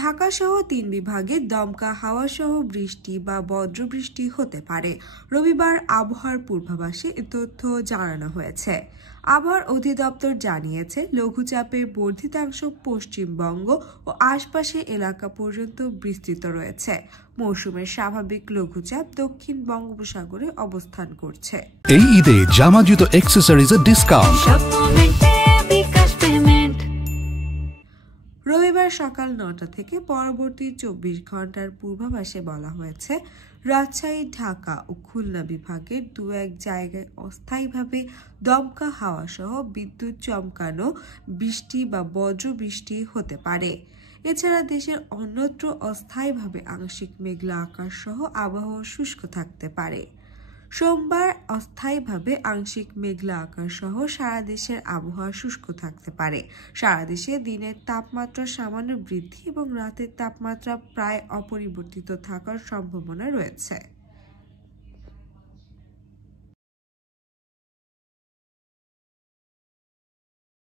ঢাকা সহ 3 বিভাগে দমকা হাওয়া সহ বৃষ্টি বা বজ্রবৃষ্টি হতে পারে। রবিবার আবহাওয়ার পূর্বাভাসে এ তথ্য জানানো হয়েছে। আবহাওয়া অধিদপ্তর জানিয়েছে, লঘুচাপের বর্ধিতাংশ পশ্চিমবঙ্গ ও আশপাশের এলাকা পর্যন্ত বিস্তৃত রয়েছে। মৌসুমের স্বাভাবিক লঘুচাপ দক্ষিণ বঙ্গোপসাগরে অবস্থান করছে। এই ঈদে জামা জুতো অ্যাকসেসরিজের ডিসকাউন্ট। রবিবার সকাল 9টা থেকে পরবর্তী 24 ঘন্টার পূর্বাভাসে বলা হয়েছে, রাজশাহী, ঢাকা ও খুলনা বিভাগের 2-1 জায়গায় অস্থায়ীভাবে দমকা হাওয়া সহ বিদ্যুৎ চমকানো বৃষ্টি বা বজ্রবৃষ্টি হতে পারে। এছাড়া দেশের অন্যত্র অস্থায়ীভাবে আংশিক মেঘলা আকাশ সহ আবহাওয়া শুষ্ক থাকতে পারে। সোমবার অস্থায়ীভাবে আংশিক মেঘলা আকাশ সহ সারা দেশের আবহাওয়া শুষ্ক থাকতে পারে। সারা দেশে দিনের তাপমাত্রা সামান্য বৃদ্ধি এবং রাতের তাপমাত্রা প্রায় অপরিবর্তিত থাকার সম্ভাবনা রয়েছে।